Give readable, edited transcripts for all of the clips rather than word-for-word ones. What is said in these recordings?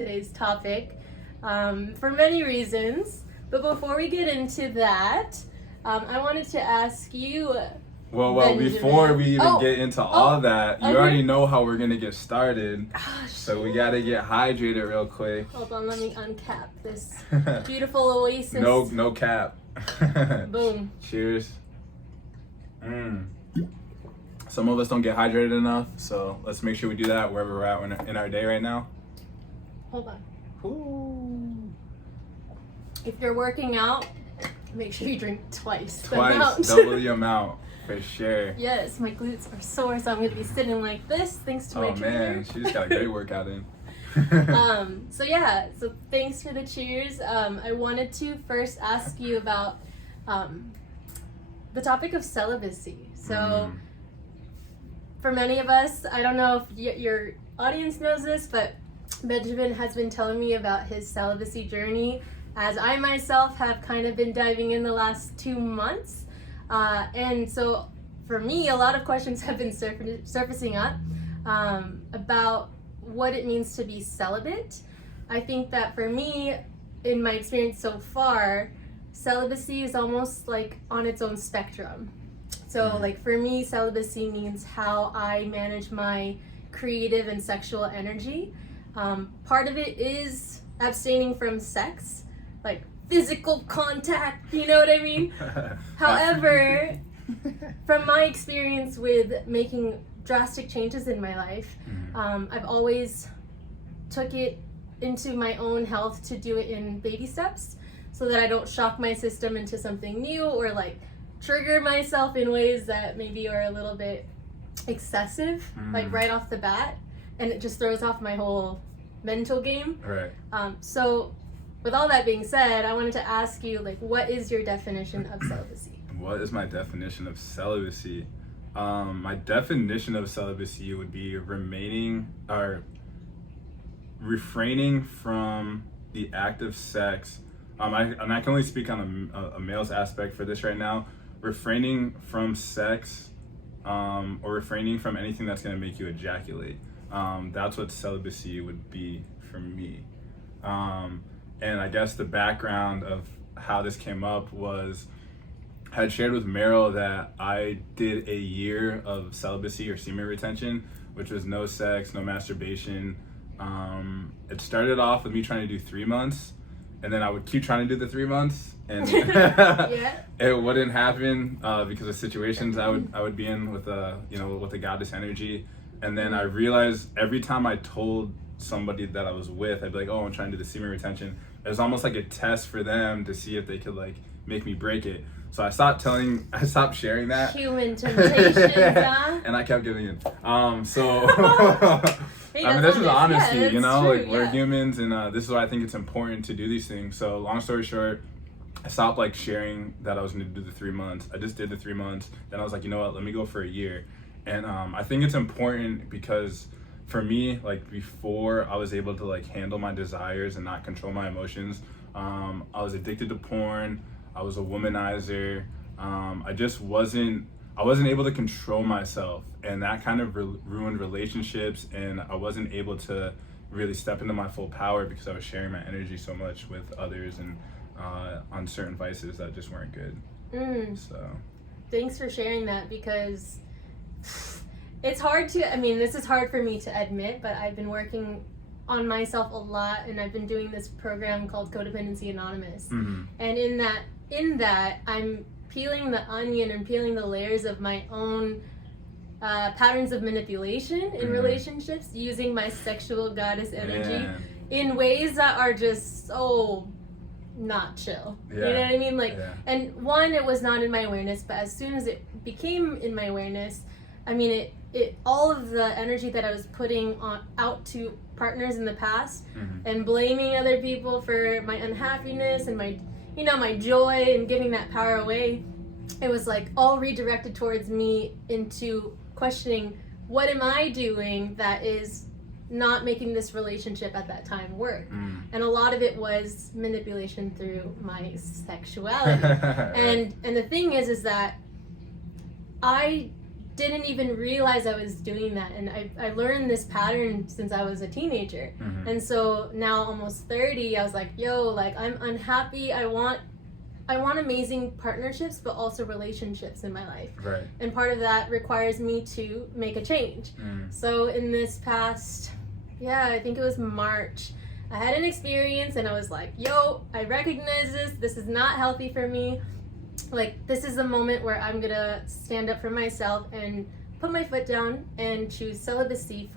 today's topic for many reasons. But before we get into that, I wanted to ask you, Well, Benjamin. before we even get into all that, you okay. already know how we're gonna get started. Oh, So we gotta get hydrated real quick. hold on, let me uncap this beautiful oasis. No cap. Boom. Cheers. Some of us don't get hydrated enough, so let's make sure we do that wherever we're at in our day right now. Hold on. Ooh. If you're working out, make sure you drink twice the Twice, amount. double the amount, for sure. Yes, my glutes are sore, so I'm going to be sitting like this thanks to my Oh trainer. man, she just got a great workout in. So thanks for the cheers. I wanted to first ask you about the topic of celibacy. So for many of us, I don't know if your audience knows this, but Benjamin has been telling me about his celibacy journey, as I myself have kind of been diving in the last 2 months. And so for me, a lot of questions have been surfacing up about what it means to be celibate. I think that for me, in my experience so far, celibacy is almost like on its own spectrum. So like for me, celibacy means how I manage my creative and sexual energy. Part of it is abstaining from sex, like physical contact, you know what I mean? However, from my experience with making drastic changes in my life, I've always took it into my own health to do it in baby steps so that I don't shock my system into something new or like trigger myself in ways that maybe are a little bit excessive, like right off the bat, and it just throws off my whole mental game. Right. So with all that being said, I wanted to ask you, like, what is your definition of celibacy? What is my definition of celibacy? My definition of celibacy would be refraining from the act of sex. I can only speak on a male's aspect for this right now. Refraining from sex, or refraining from anything that's going to make you ejaculate. That's what celibacy would be for me. And I guess the background of how this came up was I had shared with Meryll that I did a year of celibacy or semen retention, which was no sex, no masturbation. It started off with me trying to do 3 months, and then I would keep trying to do the 3 months, and it wouldn't happen because of situations I would be in with the goddess energy. And then I realized every time I told somebody that I was with, I'd be like, oh, I'm trying to do the semen retention. It was almost like a test for them to see if they could like make me break it. So I stopped sharing that. Human temptations, huh? And I kept giving in. Hey, I mean, this is honesty, yeah, you know, true, like we're humans, and this is why I think it's important to do these things. So long story short, I stopped like sharing that I was going to do the 3 months. I just did the 3 months. Then I was like, you know what, let me go for a year. And I think it's important because for me, like before I was able to like handle my desires and not control my emotions, I was addicted to porn. I was a womanizer. I wasn't able to control myself, and that kind of ruined relationships, and I wasn't able to really step into my full power because I was sharing my energy so much with others and on certain vices that just weren't good. So thanks for sharing that, because it's hard to, I mean, this is hard for me to admit, but I've been working on myself a lot, and I've been doing this program called Codependency Anonymous. And in that I'm peeling the onion and peeling the layers of my own patterns of manipulation in relationships using my sexual goddess energy in ways that are just so not chill. You know what I mean? Like, and one, it was not in my awareness, but as soon as it became in my awareness, I mean, it all of the energy that I was putting out to partners in the past and blaming other people for my unhappiness and my joy and giving that power away, it was like all redirected towards me into questioning, what am I doing that is not making this relationship at that time work? And a lot of it was manipulation through my sexuality. And the thing is that I didn't even realize I was doing that. And I learned this pattern since I was a teenager. And so now almost 30, I was like, yo, like I'm unhappy. I want amazing partnerships, but also relationships in my life. Right. And part of that requires me to make a change. So in this past, I think it was March, I had an experience and I was like, yo, I recognize this. This is not healthy for me. Like, this is the moment where I'm gonna stand up for myself and put my foot down and choose celibacy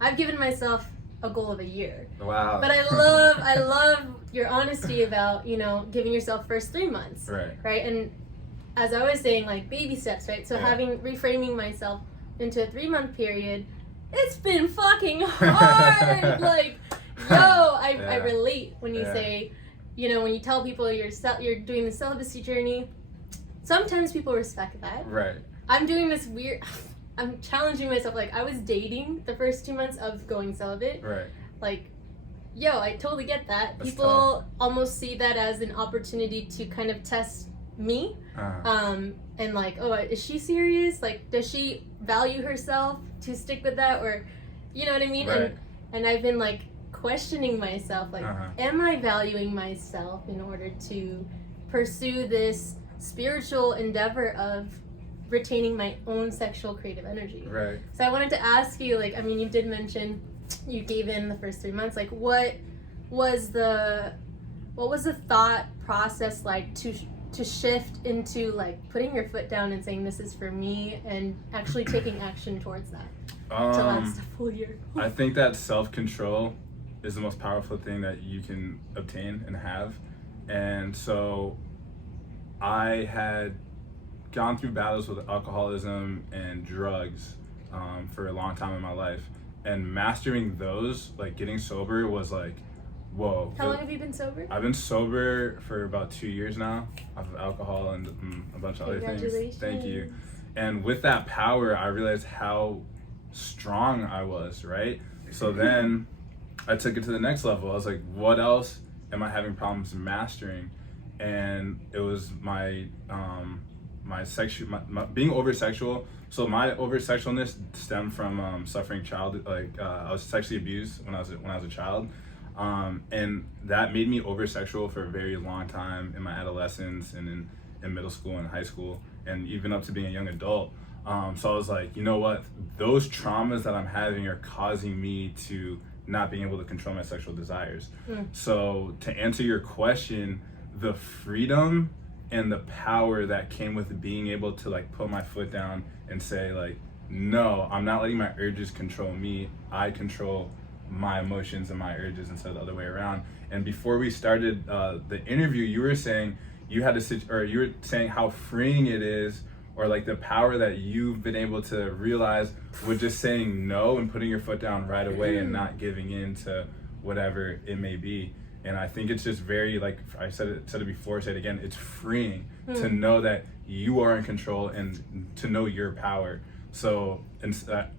I've given myself a goal of a year. Wow. But I love your honesty about, giving yourself first 3 months. Right. And as I was saying, like, baby steps, right? So reframing myself into a 3-month period, it's been fucking hard. Like, yo, I relate when you say, when you tell people you're doing the celibacy journey, sometimes people respect that. Right. I'm doing this weird, I'm challenging myself. Like, I was dating the first 2 months of going celibate. Right. Like, yo, I totally get that. That's People tough. almost see that as an opportunity to kind of test me. And like, oh, is she serious? Like, does she value herself to stick with that? Or, you know what I mean? Right. And I've been like questioning myself, like, am I valuing myself in order to pursue this spiritual endeavor of retaining my own sexual creative energy? Right. So I wanted to ask you, like, I mean, you did mention you gave in the first 3 months. Like, what was the thought process like to shift into like putting your foot down and saying this is for me and actually taking action towards that to last a full year? I think that self-control is the most powerful thing that you can obtain and have. And so I had gone through battles with alcoholism and drugs for a long time in my life, and mastering those, like getting sober, was like, whoa. How long have you been sober? I've been sober for about 2 years now, off of alcohol and a bunch of other things. Thank you. And with that power, I realized how strong I was, right? So then I took it to the next level. I was like, what else am I having problems mastering? And it was my being over sexual. So my over sexualness stemmed from suffering I was sexually abused when I was a child, and that made me over sexual for a very long time in my adolescence and in middle school and high school and even up to being a young adult. So I was like, you know what? Those traumas that I'm having are causing me to not being able to control my sexual desires. So to answer your question, the freedom and the power that came with being able to like put my foot down and say like, no, I'm not letting my urges control me. I control my emotions and my urges instead of the other way around. And before we started the interview, you were saying you were saying how freeing it is, or like the power that you've been able to realize with just saying no and putting your foot down right away and not giving in to whatever it may be. And I think it's just very, like I said it before, say it again, it's freeing to know that you are in control and to know your power. So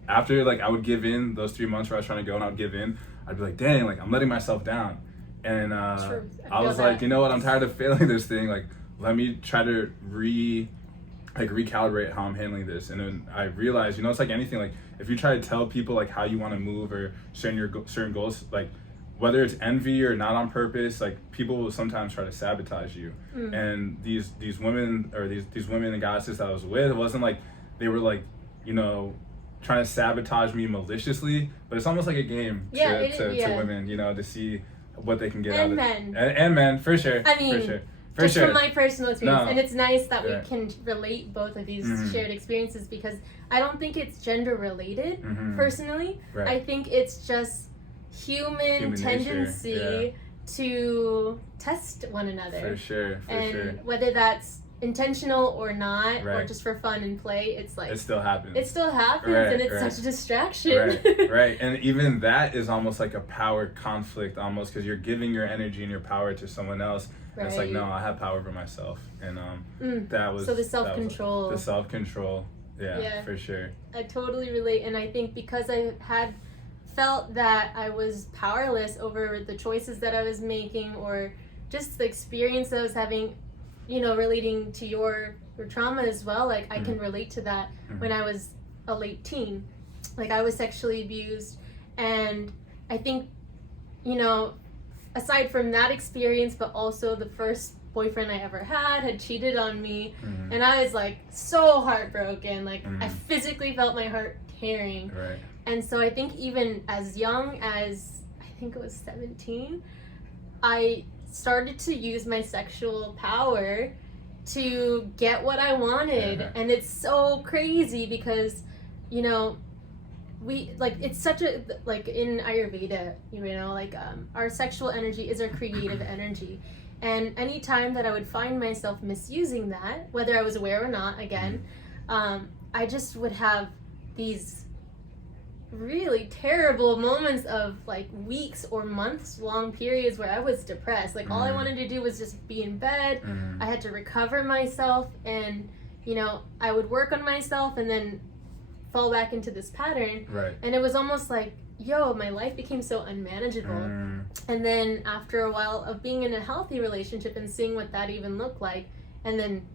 after like I would give in those 3 months where I was trying to go and I would give in, I'd be like, dang, like I'm letting myself down. And I was like, you know what, I'm tired of failing this thing. Like, let me try to recalibrate how I'm handling this. And then I realized, it's like anything, like if you try to tell people like how you want to move or sharing your certain goals, like whether it's envy or not on purpose, like people will sometimes try to sabotage you. And these women or these women and goddesses that I was with, it wasn't like they were like, trying to sabotage me maliciously, but it's almost like a game to women, to see what they can get out of it. And men, for sure. I mean, from my personal experience, and it's nice that we can relate both of these shared experiences, because I don't think it's gender related personally. I think it's just human tendency to test one another. For sure. Whether that's intentional or not, or just for fun and play, it's like it still happens, and it's such a distraction. Right. And even that is almost like a power conflict, almost, because you're giving your energy and your power to someone else. And it's like, no, I have power over myself. And that was, so the self-control, for sure. I totally relate. And I think because I had felt that I was powerless over the choices that I was making, or just the experience that I was having, relating to your trauma as well, like I can relate to that when I was a late teen. Like, I was sexually abused, and I think, you know, aside from that experience, but also the first boyfriend I ever had cheated on me, and I was like so heartbroken. Like, I physically felt my heart tearing. Right. And so I think even as young as, I think it was 17, I started to use my sexual power to get what I wanted. And it's so crazy because, you know, we, like, it's such a, like, in Ayurveda, you know, like, our sexual energy is our creative energy. And anytime that I would find myself misusing that, whether I was aware or not, again, I just would have these really terrible moments of, like, weeks or months long periods where I was depressed. Like, all I wanted to do was just be in bed. I had to recover myself, and, you know, I would work on myself and then fall back into this pattern. Right. And it was almost like, yo, my life became so unmanageable. And then after a while of being in a healthy relationship and seeing what that even looked like, and then,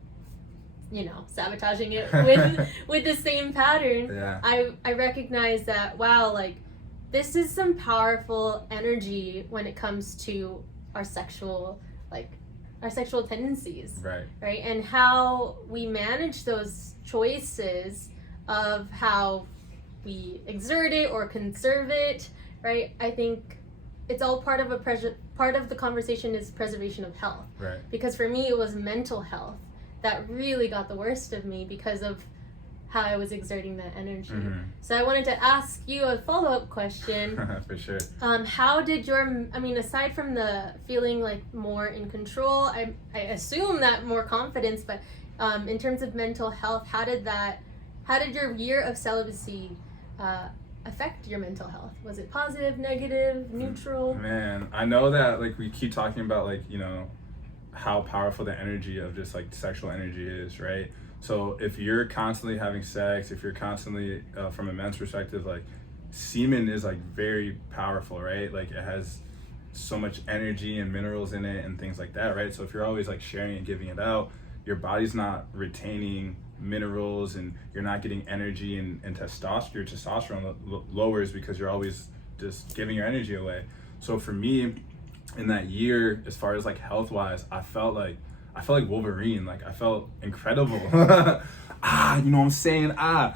you know, sabotaging it with the same pattern, I recognized that, wow, like, this is some powerful energy when it comes to our sexual tendencies. Right? And how we manage those choices of how we exert it or conserve it, right? I think it's all part of part of the conversation is preservation of health. Right. Because for me, it was mental health that really got the worst of me because of how I was exerting that energy. So I wanted to ask you a follow-up question. For sure. How did aside from the feeling like more in control, I assume that more confidence, but in terms of mental health, how did your year of celibacy affect your mental health? Was it positive, negative, neutral? Man, I know that, like, we keep talking about, like, you know, how powerful the energy of just, like, sexual energy is, right? So if you're constantly having sex, if you're constantly, from a men's perspective, like, semen is, like, very powerful, right? Like, it has so much energy and minerals in it and things like that, right? So if you're always, like, sharing and giving it out, your body's not retaining minerals and you're not getting energy, and testosterone, your testosterone lowers because you're always just giving your energy away. So for me, in that year, as far as, like, health wise, I felt like Wolverine. Like, I felt incredible. You know what I'm saying? So I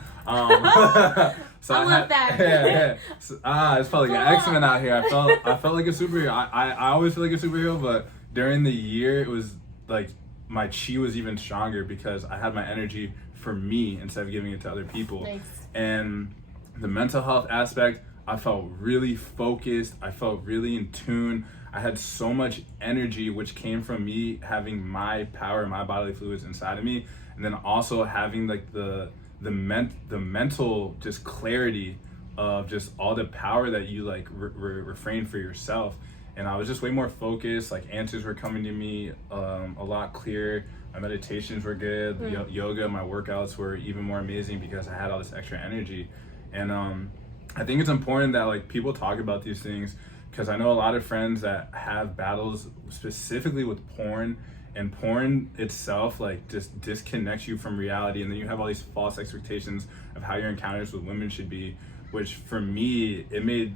love that. So, it's felt like an X-Men out here. I felt like a superhero. I always feel like a superhero, but during the year, it was like my chi was even stronger because I had my energy for me instead of giving it to other people. Nice. And the mental health aspect, I felt really focused. I felt really in tune. I had so much energy, which came from me having my power, my bodily fluids inside of me, and then also having, like, the mental just clarity of just all the power that you, like, refrain for yourself. And I was just way more focused. Like, answers were coming to me a lot clearer. My meditations were good. Yoga, my workouts were even more amazing because I had all this extra energy. And I think it's important that, like, people talk about these things, because I know a lot of friends that have battles specifically with porn, and porn itself, like, just disconnects you from reality, and then you have all these false expectations of how your encounters with women should be, which for me, it made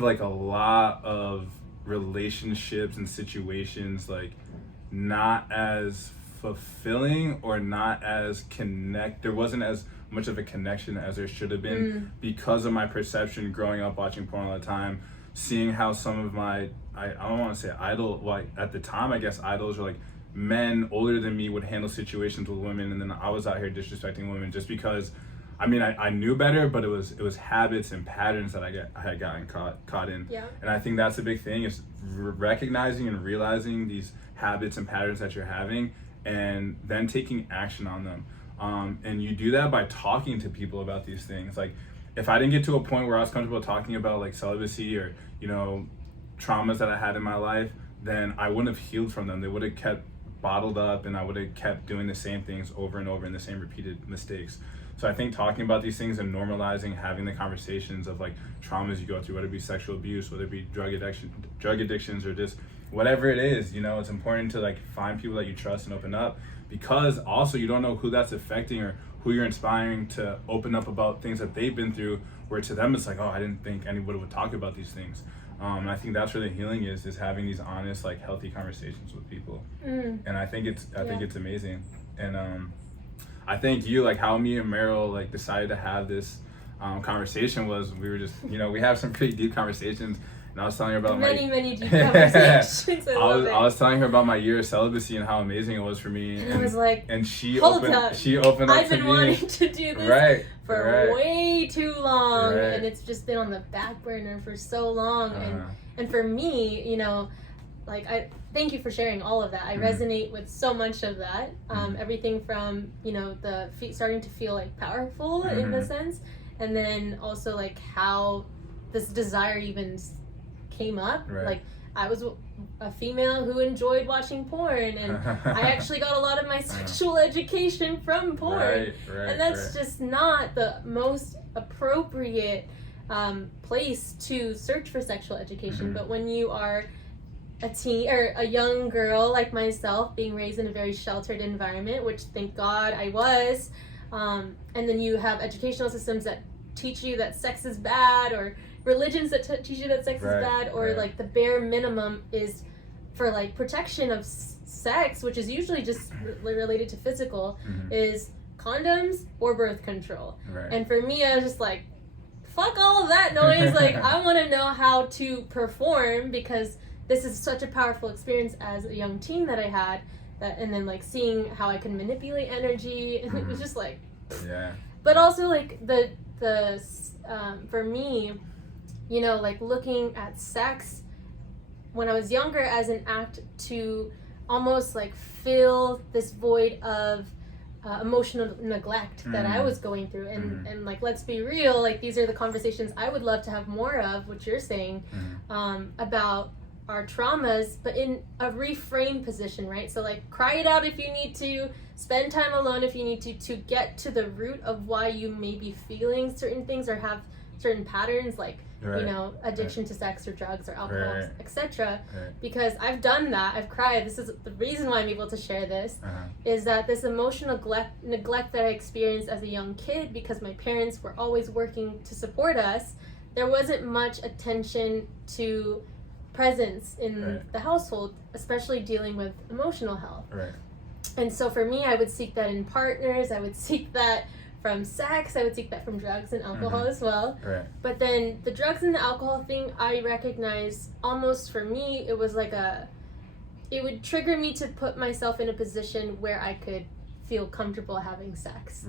like a lot of relationships and situations, like, not as fulfilling or not as there wasn't as much of a connection as there should have been because of my perception growing up watching porn all the time, seeing how some of my, I don't want to say idol, like, at the time, I guess idols were, like, men older than me would handle situations with women, and then I was out here disrespecting women just because, I mean, I knew better, but it was habits and patterns that I had gotten caught in. Yeah. And I think that's a big thing, is recognizing and realizing these habits and patterns that you're having, and then taking action on them. And you do that by talking to people about these things. Like, if I didn't get to a point where I was comfortable talking about, like, celibacy or, you know, traumas that I had in my life, then I wouldn't have healed from them. They would have kept bottled up, and I would have kept doing the same things over and over and the same repeated mistakes. So I think talking about these things and normalizing having the conversations of, like, traumas you go through, whether it be sexual abuse, whether it be drug addictions, or just whatever it is, you know, it's important to, like, find people that you trust and open up, because also you don't know who that's affecting or who you're inspiring to open up about things that they've been through, where to them it's like, oh, I didn't think anybody would talk about these things. And I think that's where the healing is having these honest, like, healthy conversations with people. And I think it's amazing. And I think you, like, how me and Meryl, like, decided to have this conversation was, we were just, we have some pretty deep conversations. And I was telling her about many deep conversations. I was telling her about my year of celibacy and how amazing it was for me. And I was like, and she hold opened up. up to me. I've been wanting to do this for way too long, Right. and it's just been on the back burner for so long. And for me, like, I thank you for sharing all of that. I resonate with so much of that. Everything from the starting to feel like powerful in a sense, and then also like how this desire even came up. Like, I was a female who enjoyed watching porn, and I actually got a lot of my sexual education from porn. And that's just not the most appropriate place to search for sexual education. But when you are a teen or a young girl like myself, being raised in a very sheltered environment, which thank God I was, and then you have educational systems that teach you that sex is bad, or religions that teach you that sex is bad, or like the bare minimum is for like protection of sex, which is usually just related to physical, is condoms or birth control. And for me, I was just like, fuck all of that noise. Like, I want to know how to perform, because this is such a powerful experience as a young teen that I had, and then like seeing how I can manipulate energy, and it was just like, but also like the for me, like looking at sex when I was younger as an act to almost like fill this void of emotional neglect that I was going through. And like, let's be real, like, these are the conversations I would love to have more of, what you're saying, about our traumas, but in a reframed position, right? So like, cry it out if you need to, spend time alone if you need to get to the root of why you may be feeling certain things or have certain patterns, like addiction to sex or drugs or alcohol, etc. Because I've done that. I've cried. This is the reason why I'm able to share this, is that this emotional neglect that I experienced as a young kid, because my parents were always working to support us, there wasn't much attention to presence in the household, especially dealing with emotional health. And so for me, I would seek that in partners. I would seek that from sex. I would seek that from drugs and alcohol as well. But then the drugs and the alcohol thing, I recognize almost for me, it was like it would trigger me to put myself in a position where I could feel comfortable having sex.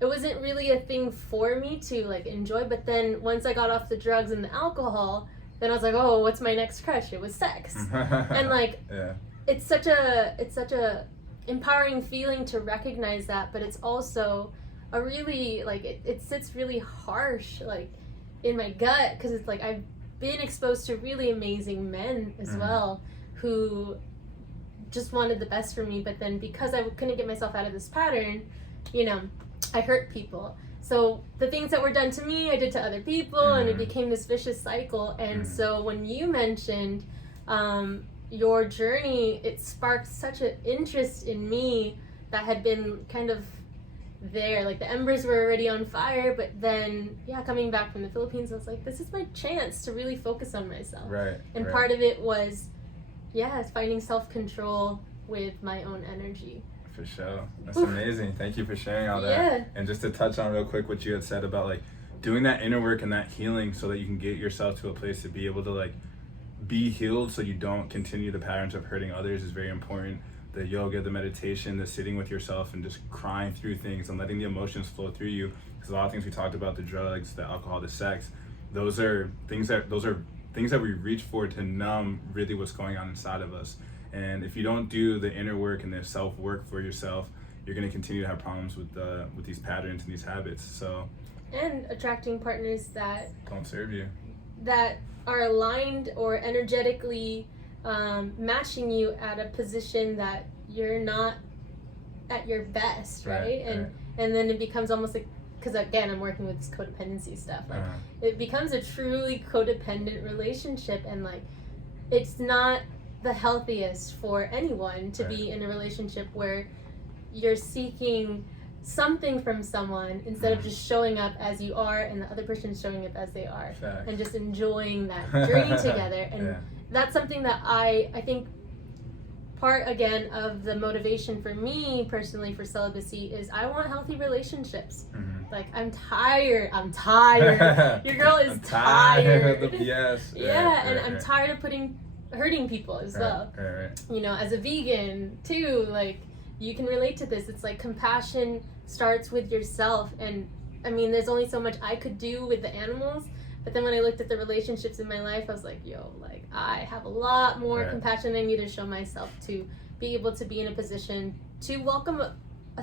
It wasn't really a thing for me to like enjoy, but then once I got off the drugs and the alcohol, then I was like, oh, what's my next crush? It was sex. And like, it's such a empowering feeling to recognize that, but it's also a really, like, it sits really harsh, like, in my gut, because it's like, I've been exposed to really amazing men as well, who just wanted the best for me, but then because I couldn't get myself out of this pattern, I hurt people. So the things that were done to me, I did to other people, and it became this vicious cycle. And so when you mentioned your journey, it sparked such an interest in me that had been kind of there. Like, the embers were already on fire, but then, coming back from the Philippines, I was like, this is my chance to really focus on myself. And part of it was, finding self-control with my own energy. For sure. That's amazing. Thank you for sharing all that. And just to touch on real quick what you had said about like doing that inner work and that healing so that you can get yourself to a place to be able to like be healed so you don't continue the patterns of hurting others is very important. The yoga, the meditation, the sitting with yourself and just crying through things and letting the emotions flow through you. Because a lot of things we talked about, the drugs, the alcohol, the sex, those are things that we reach for to numb really what's going on inside of us. And if you don't do the inner work and the self-work for yourself, you're going to continue to have problems with these patterns and these habits. And attracting partners that don't serve you, that are aligned or energetically matching you at a position that you're not at your best, right? And then it becomes almost like, because again, I'm working with this codependency stuff. Like, it becomes a truly codependent relationship, and like, it's not the healthiest for anyone to be in a relationship where you're seeking something from someone instead of just showing up as you are and the other person showing up as they are. Facts. And just enjoying that journey together. And that's something that I think part again of the motivation for me personally for celibacy is I want healthy relationships. Like I'm tired. Your girl is tired. Yes. Yeah, I'm tired of hurting people as well. Right. You know, as a vegan too, like you can relate to this. It's like compassion starts with yourself, and I mean, there's only so much I could do with the animals. But then when I looked at the relationships in my life, I was like, yo, like I have a lot more compassion I need to show myself to be able to be in a position to welcome a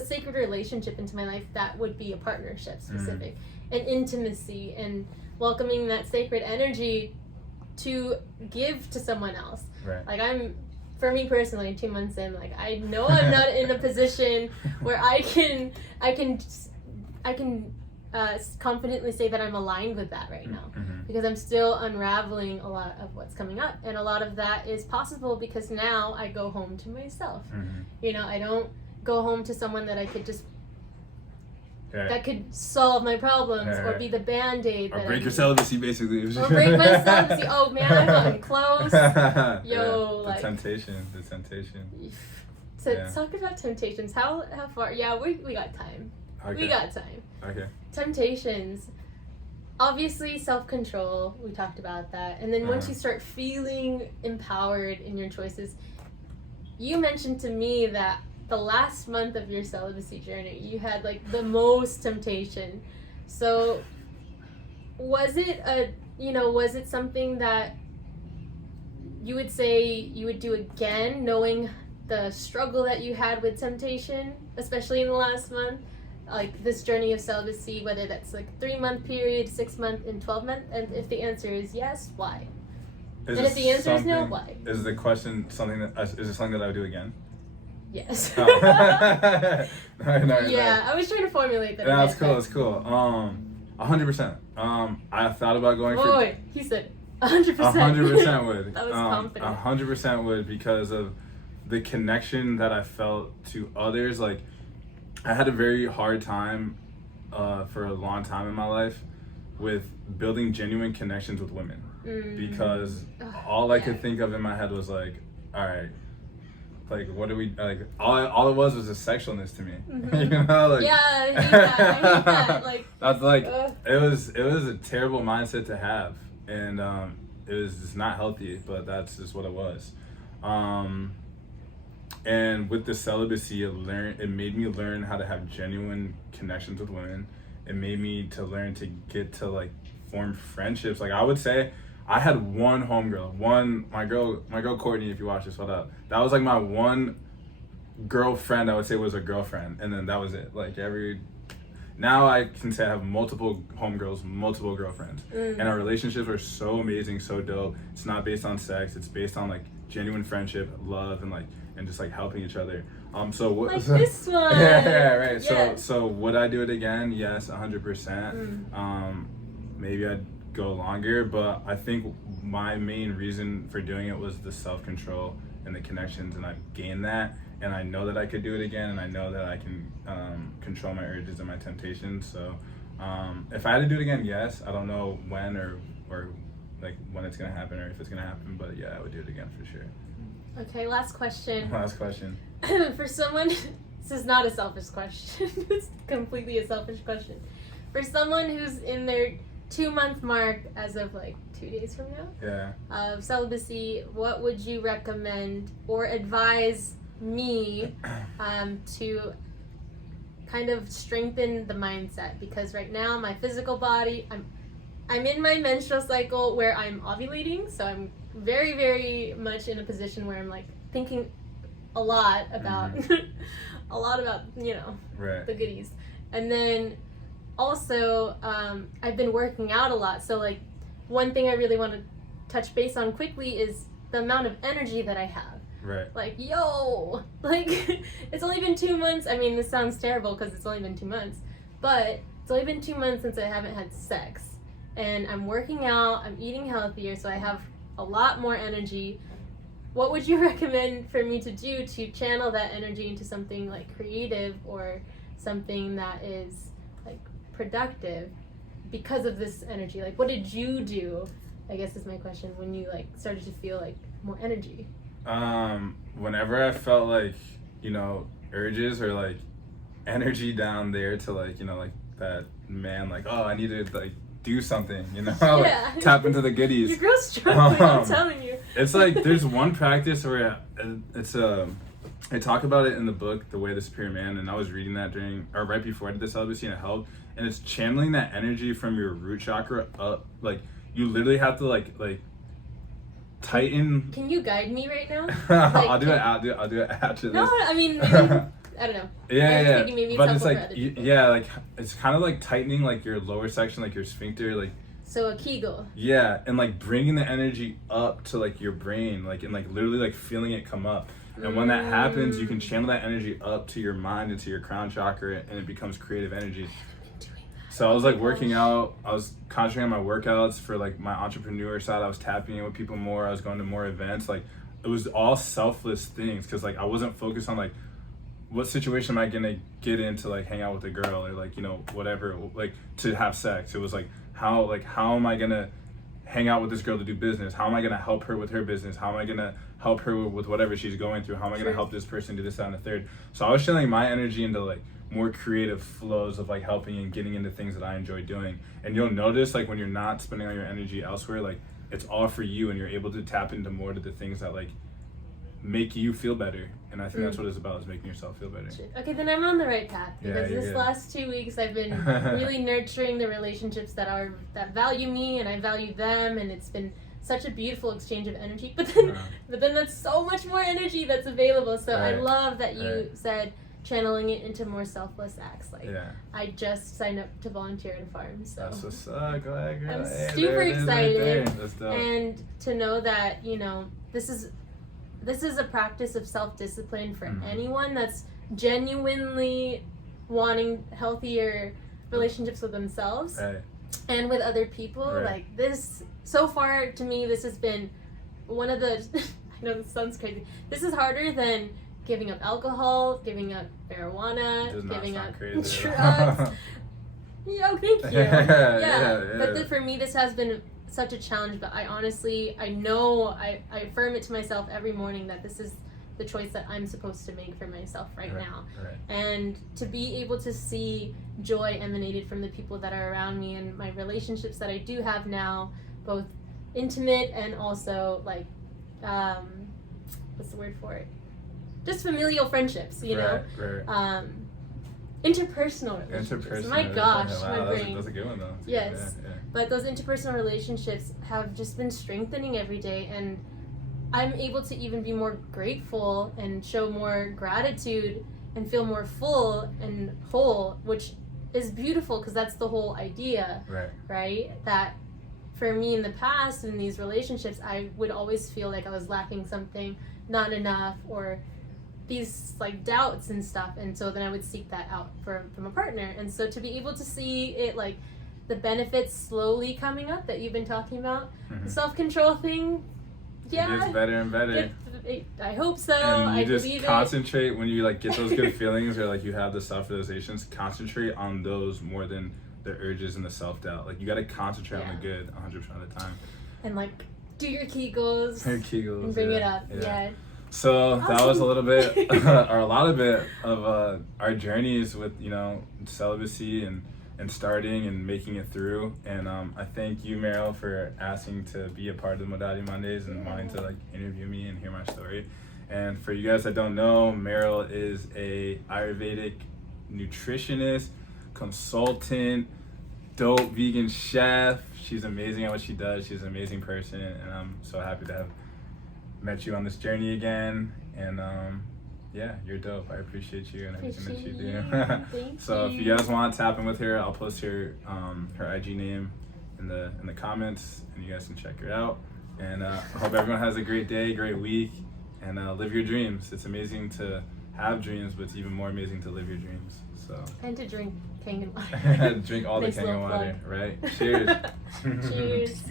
sacred relationship into my life that would be a partnership specific and intimacy and welcoming that sacred energy to give to someone else. Like for me personally, 2 months in, like I know I'm not in a position where I can confidently say that I'm aligned with that right now, because I'm still unraveling a lot of what's coming up, and a lot of that is possible because now I go home to myself. You know, I don't go home to someone that I could just that could solve my problems or be the band-aid or break your celibacy basically. Or break my celibacy. Oh man, I'm getting close. Yo, the like temptation. So talk about temptations. How far? Yeah, we got time. Okay. We got time. Okay. Temptations. Obviously, self-control. We talked about that. And then once you start feeling empowered in your choices, you mentioned to me that the last month of your celibacy journey, you had like the most temptation. So was it something that you would say you would do again, knowing the struggle that you had with temptation, especially in the last month? Like this journey of celibacy, whether that's like 3-month period, 6-month, and 12-month, and if the answer is yes, why? And if the answer is no, why? Is the question something that I would do again? Yes. Oh. No, yeah, I was trying to formulate that. Yeah, that's cool. 100%. I thought about going for. Wait, he said 100%. 100% would. That was confident. 100% would, because of the connection that I felt to others. Like, I had a very hard time for a long time in my life with building genuine connections with women, because all I could think of in my head was like, all right, like what do we like? All it was a sexualness to me, you know? Like, yeah, I hate that. Like that's like it was a terrible mindset to have, and it was just not healthy. But that's just what it was. And with the celibacy, it made me learn how to have genuine connections with women. It made me to learn to get to like form friendships. Like I would say, I had one homegirl, my girl Courtney. If you watch this, what up? That was like my one girlfriend. I would say was a girlfriend, and then that was it. Like now I can say I have multiple homegirls, multiple girlfriends, and our relationships are so amazing, so dope. It's not based on sex. It's based on like genuine friendship, love, and just like helping each other. So what? Like this one. Yeah, right. Yeah. So would I do it again? Yes, 100%. Maybe I'd go longer, but I think my main reason for doing it was the self-control and the connections, and I've gained that, and I know that I could do it again, and I know that I can control my urges and my temptations. So if I had to do it again, yes. I don't know when or like when it's gonna happen or if it's gonna happen, but yeah, I would do it again for sure. Okay, last question. For someone, this is not a selfish question. It's completely a selfish question. For someone who's in their 2-month mark as of like 2 days from now, of celibacy, what would you recommend or advise me to kind of strengthen the mindset? Because right now my physical body, I'm in my menstrual cycle where I'm ovulating, so I'm very, very much in a position where I'm like thinking a lot about the goodies. And then also I've been working out a lot, so like one thing I really want to touch base on quickly is the amount of energy that I have. Right. Like, yo, like it's only been 2 months. I mean, this sounds terrible because it's only been 2 months, but it's only been 2 months since I haven't had sex, and I'm working out, I'm eating healthier, so I have a lot more energy. What would you recommend for me to do to channel that energy into something like creative or something that is like productive because of this energy? Like, what did you do, I guess is my question, when you like started to feel like more energy? Whenever I felt like, urges or like energy down there to like, like that man, like, oh, I need to like do something, like tap into the goodies. Your girl's struggling, I'm telling you. It's like there's one practice where it's I talk about it in the book, The Way of the Superior Man, and I was reading that right before I did the celibacy, and it helped. And it's channeling that energy from your root chakra up. Like you literally have to like tighten. Can you guide me right now? I'll do it after this. No, I mean, maybe, I don't know. Yeah. Maybe But it's like like it's kind of like tightening like your lower section, like your sphincter, like. So a Kegel. Yeah, and like bringing the energy up to like your brain, like and like literally like feeling it come up. And when that happens, you can channel that energy up to your mind and to your crown chakra, and it becomes creative energy. So I was like working out, I was concentrating on my workouts for like my entrepreneur side. I was tapping in with people more. I was going to more events. Like it was all selfless things because like I wasn't focused on like what situation am I gonna get in to like hang out with a girl or like whatever, like to have sex. It was like how am I gonna hang out with this girl to do business? How am I gonna help her with her business? How am I gonna help her with whatever she's going through? How am I gonna help this person do this, that, and the third? So I was channeling my energy into like more creative flows of like helping and getting into things that I enjoy doing. And you'll notice like when you're not spending all your energy elsewhere, like it's all for you, and you're able to tap into more to the things that like make you feel better. And I think that's what it's about, is making yourself feel better. Okay, then I'm on the right path, because this last 2 weeks I've been really nurturing the relationships that value me and I value them, and it's been such a beautiful exchange of energy. But then that's so much more energy that's available. So I love that you said channeling it into more selfless acts. Like I just signed up to volunteer in farms. So that's what's up. Go ahead, girl. I'm super excited. That's dope. And to know that, this is a practice of self-discipline for anyone that's genuinely wanting healthier relationships with themselves and with other people. Like this, so far to me, this has been one of the, I know this sounds crazy, this is harder than giving up alcohol, giving up marijuana, giving up drugs. Thank you. But for me, this has been such a challenge, but I honestly, I know, I affirm it to myself every morning that this is the choice that I'm supposed to make for myself right now. And to be able to see joy emanated from the people that are around me and my relationships that I do have now, both intimate and also like, what's the word for it? Just familial friendships, interpersonal relationships. My gosh, my brain. That's a good one though. Yes. But those interpersonal relationships have just been strengthening every day, and I'm able to even be more grateful and show more gratitude and feel more full and whole, which is beautiful because that's the whole idea, right? That for me in the past in these relationships, I would always feel like I was lacking something, not enough, or these like doubts and stuff, and so then I would seek that out from a partner. And so to be able to see it, like the benefits slowly coming up that you've been talking about, the self-control thing, it gets better and better. I hope so. And you just believe concentrate when you like get those good feelings or like you have the self-realizations, concentrate on those more than the urges and the self-doubt. Like you got to concentrate on the good 100% of the time, and like do your Kegels, and bring it up. So that was a little bit or a lot of it of our journeys with celibacy and starting and making it through. And I thank you, Meryll, for asking to be a part of the Modality Mondays and wanting to like interview me and hear my story. And for you guys that don't know, Meryll is a Ayurvedic nutritionist, consultant, dope vegan chef. She's amazing at what she does. She's an amazing person, and I'm so happy to have met you on this journey again. And you're dope. I appreciate you and everything that you do. So if you guys want to tap in with her, I'll post her IG name in the comments, and you guys can check her out. And I hope everyone has a great day, great week, and live your dreams. It's amazing to have dreams, but it's even more amazing to live your dreams. So and to drink Kangen water. Drink all the Kangen water, right? Cheers. Cheers.